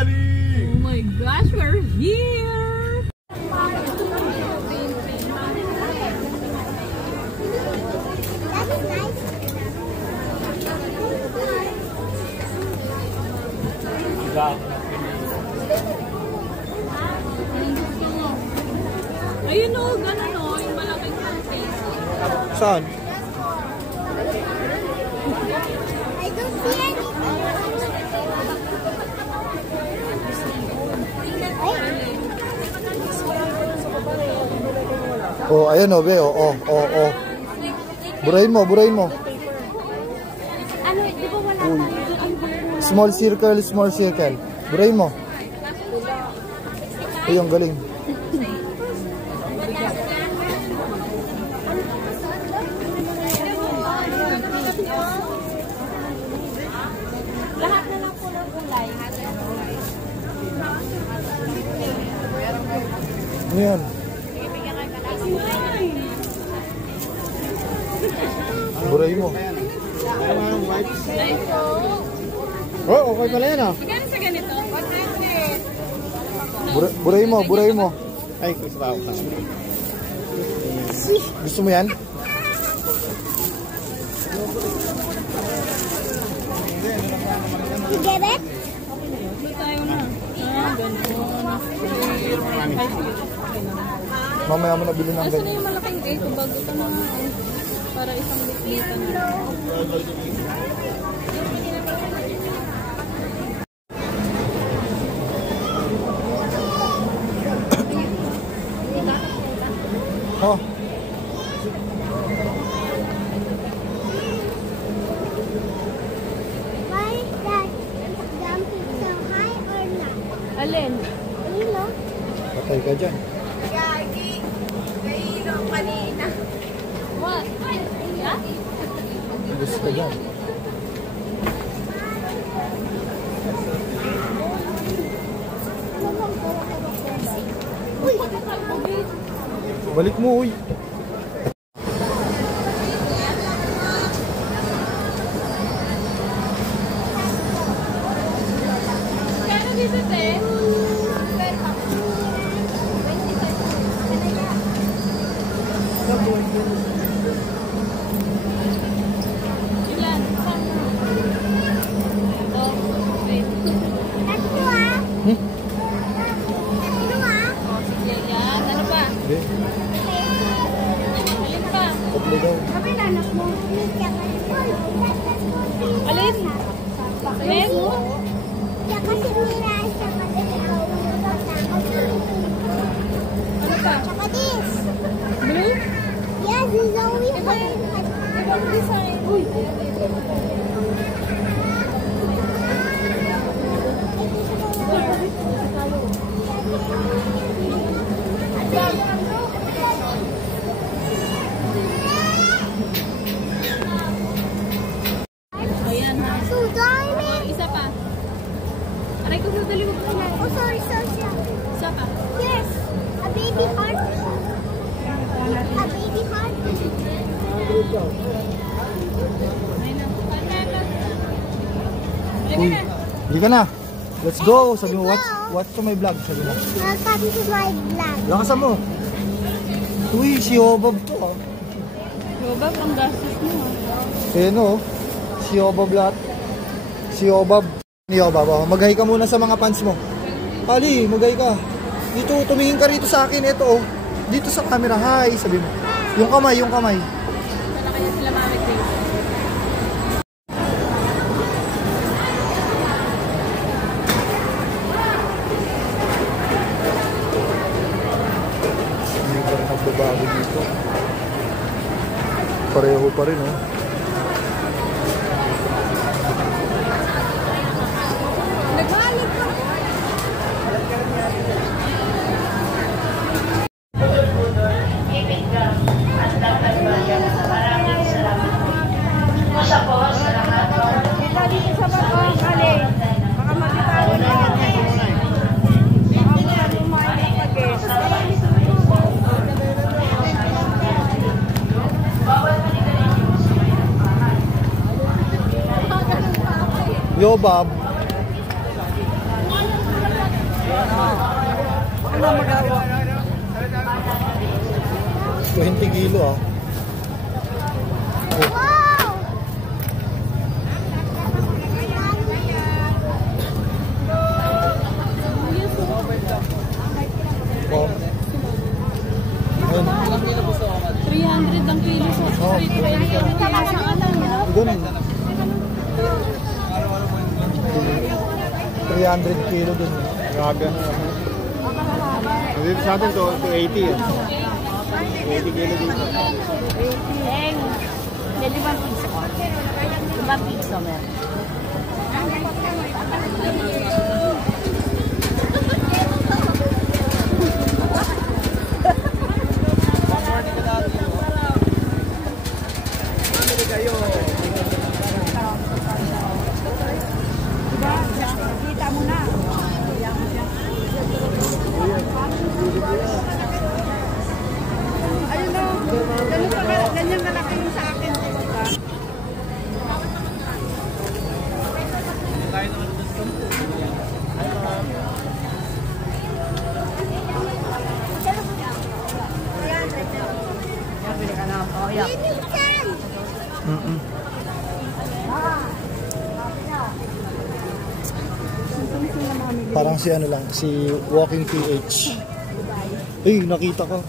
funny! Oh my gosh, we're here! Ayun o, gano'n o, yung malaking pancake. Saan? I don't see anything. Oh, ayan o, be. Oh. Burahin mo. Ano, di ba wala tayo? Small circle. Burahin mo. Ay, ang galing. Lahat na lang po ng kulay. Ano yan? Burahin mo. Oh, okay pala yan ah. Magkano sa ganito? 100. Burahin mo. Ay, gusto ako. Gusto mo yan? You get it? Hindi tayo na. Ganun. Mamaya mo nabili ng Asan na ganyan. yung malaking egg? Bago ito na para isang bitlitan na. Oh. Why is that jumping so high or not? Alin? Hello? Patay ka dyan. What? Yeah? Gusto ka dyan. Uy! Balik mo, uy. Kano dito, te? Ilan? Ito. Wait. Tatlo ah! Tatlo ah! Oh, sige, yan. Ano pa? Hindi. Alin pa? Tatlo daw. Sabi na anak mo. Alin? Alin? Tsaka si Mira siya Ano pa? Tsaka this. Blue? Yes, this always Ibang design. Uy. Ayan na. So darling. Isa pa. Aray ko, dali mo pa. Oh, sorry. Isa pa. Yes, a baby heart. A baby heart. Ayun na. Uy, hindi ka na. Let's go. Sabi mo, watch to my vlog. Sabi mo. Welcome to my vlog. Lakasan mo. Uy, si Obab to ah. Yoba, pang gastos mo. No, si Obab lahat. Si Obab. Ni Obab. Oh. Mag-hi ka muna sa mga fans mo. Ali, mag-hi ka. Dito, tumingin ka rito sa akin. Ito oh. Dito sa camera. Hi, sabi mo. Yung kamay. Wala kaya sila mamit dito. Hindi pa rin nagbabago dito. Pareho pa rin oh. Nagbalik ka. Yo, Bob. 20 kilo ah. Wow! Wow. Ayun. 300 ang kilo sa street. 300 sa alam. Ganun. 300 kilo dun. Grabe. Dito sa atin to 80 eh. 80 kilo dito. 5 piso. 5 piso meron. Ganyan kalaki yung sa akin. Parang si ano lang, si Walking PH. Nakita ko.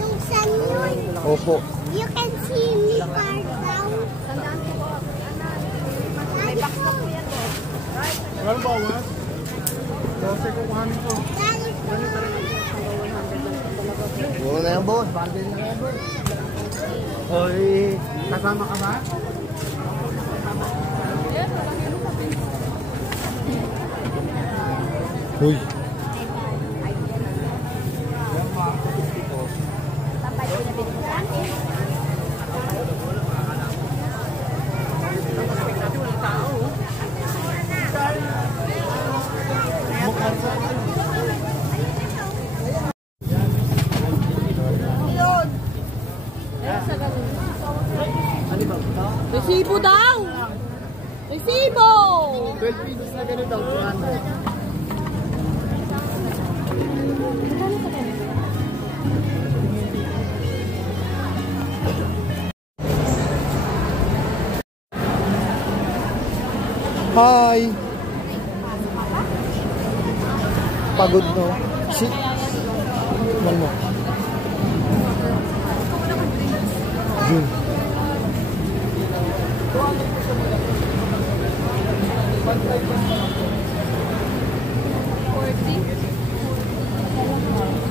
Yung sun yun. Opo. You can see me far down. Ano ba was? 12 ko kuhanin ko. Wala na yung boss. Bundle na yan, boss. Oy, Kasama ka ba? Uy. Resibo daw! Resibo! 12 pieces na ganun daw. 200. Hi! Pagod no? Sit. Man mo. Yun.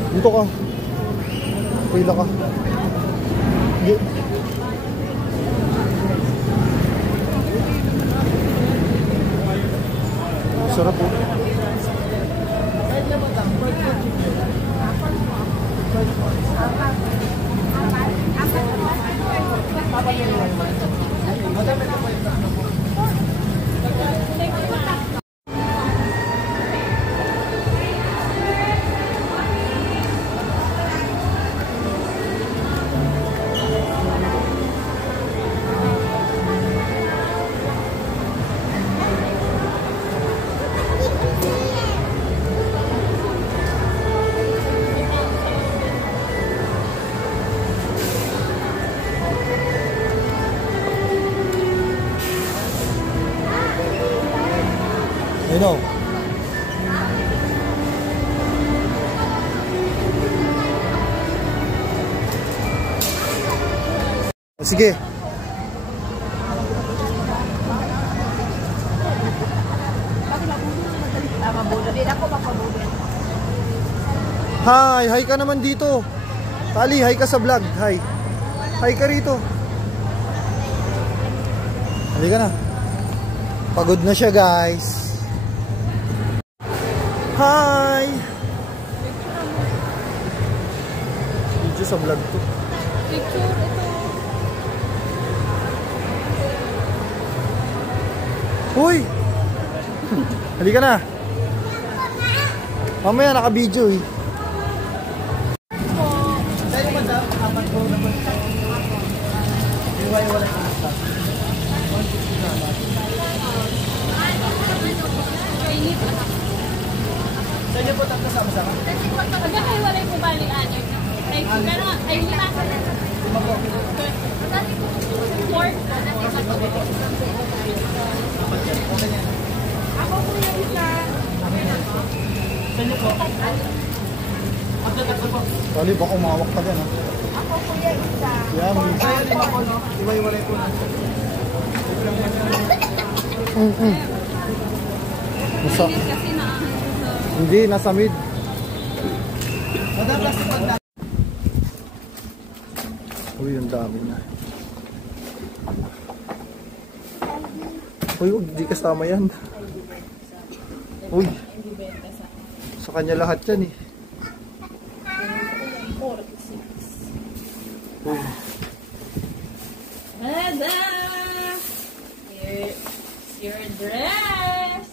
Dito ka. Pila ka. Sarap po. I know. Sige. Hi ka naman dito. Tali, hi ka sa vlog. Hi. Hi ka rito. Halika na. Pagod na siya, guys. Hi! Video sa vlog to. Picture, ito. Uy! Halika na. Mamaya naka-video eh. Saan niyo po tatlo sama-sama? Pero, ay, lima. Pork. Ako po yung isa. Kali, baka umawak ka dyan, ha? Ako kuya isa. Yan. Iwa-iwalay po na. Nasa, Kasi na, hindi, nasa mid. Uy, ang dami na. Uy, huwag, di kasama yan. Uy, sa kanya lahat yan eh. Uy, Ada! Here's your dress!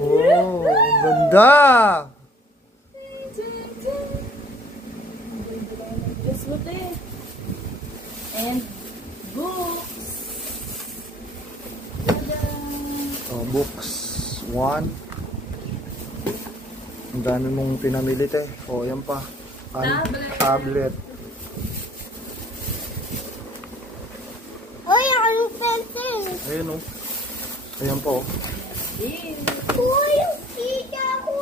oh, ang ganda! Dress mo te. And books. Tada! Oh, books. 1. Ang dami mong pinamili, te. Oh, yan pa. Tablet. Uy, ang pencil. Ayun, oh. Ayan pa, oh. Uy, yung tita ko.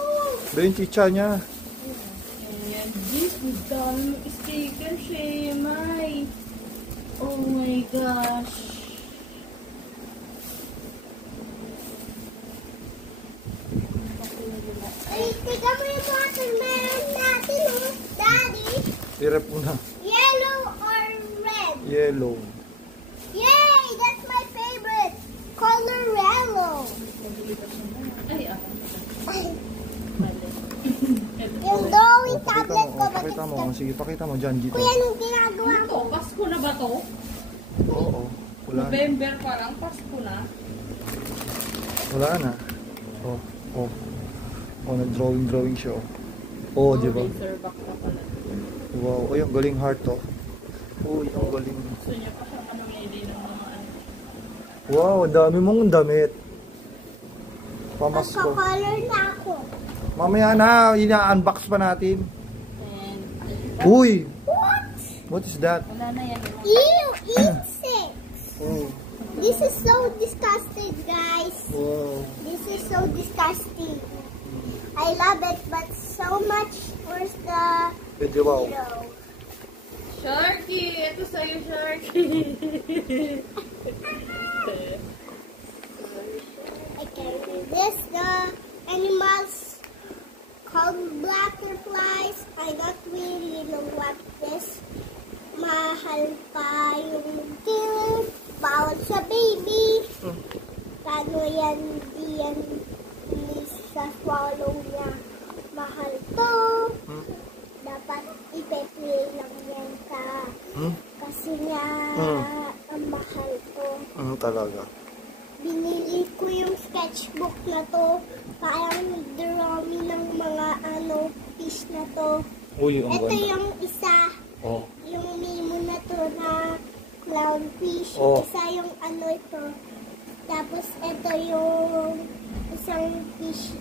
Ba yung chicha niya? Ayan, this is done sticker Shemay. Oh my gosh. Ay, tika mo yung watermelon natin, oh. Daddy, Irep mo na. yellow or red? Yellow. Yay, that's my favorite. Color yellow. Ay, ako. Yung drawing Oh, pakita tablet mo. ko, Oh, pakita mo. Oh, sige, pakita mo dyan, dito. Kuya, anong ginagawa mo? Ito, Pasko na ba to? Oo. Wala na. November parang Pasko na. Wala na. Oh, oh. Oh, nag-drawing siya, oh. Oh, di ba? Laser back na pala. Wow. Uy, ang galing heart, oh. Uy, ang galing. Gusto niya pa siya mamili ng mga ano. Wow, ang dami mong damit. Pamasko. Magka-color na ako. Mamaya na, ina-unbox pa natin. And, Uy! What? What is that? wala na yan. Ew, insects. Oh, This is so disgusting, guys. wow. This is so disgusting. I love it, but so much. Where's the Medyo wow. hero? Sharky! Ito sa'yo, Sharky! Okay, this the animals called butterflies. I don't really know what this. Mahal pa yung kill. Bawal sa baby. Paano yan? Di yan sa swallow niya. Mahal to. Dapat ipe-play lang yan ka. Kasi nga, ang mahal to. Ano talaga? Binili ko yung sketchbook na to. Parang drawing ng mga fish na to. Uy, ang Ito ganda. yung isa. Oh. Yung Nemo na to na clownfish. Oh. Isa yung ito. Tapos ito yung isang fish.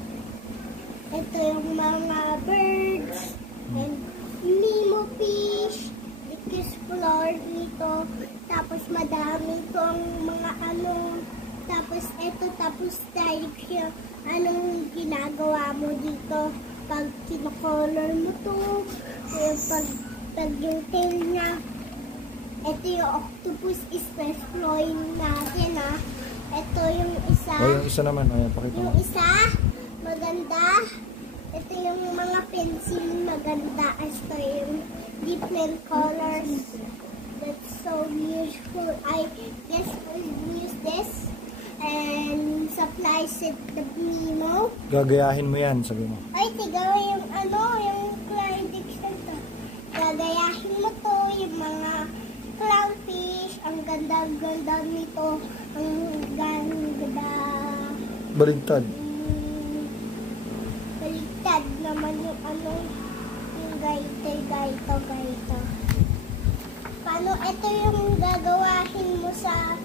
Ito yung mga birds. And Nemo fish. Explore nito. Tapos madami tong mga Tapos ito, tapos direct siya. Anong ginagawa mo dito? Pag kinocolor mo to, pag yung tail niya, ito yung octopus is exploring natin, ha. Ito yung isa. Oh, yung isa naman. Ayan, pakita mo. Yung isa, maganda. Ito yung mga pencil maganda. Ito yung different colors. That's so useful. I just use this and supply set the Nemo. Gagayahin mo yan, sabi mo. Ay, tigawa yung yung clown diction to. Gagayahin mo to, yung mga clownfish. Ang ganda-ganda nito. Ang ganda. Baligtad. Baligtad naman yung yung gaito. Paano ito yung gagawahin mo sa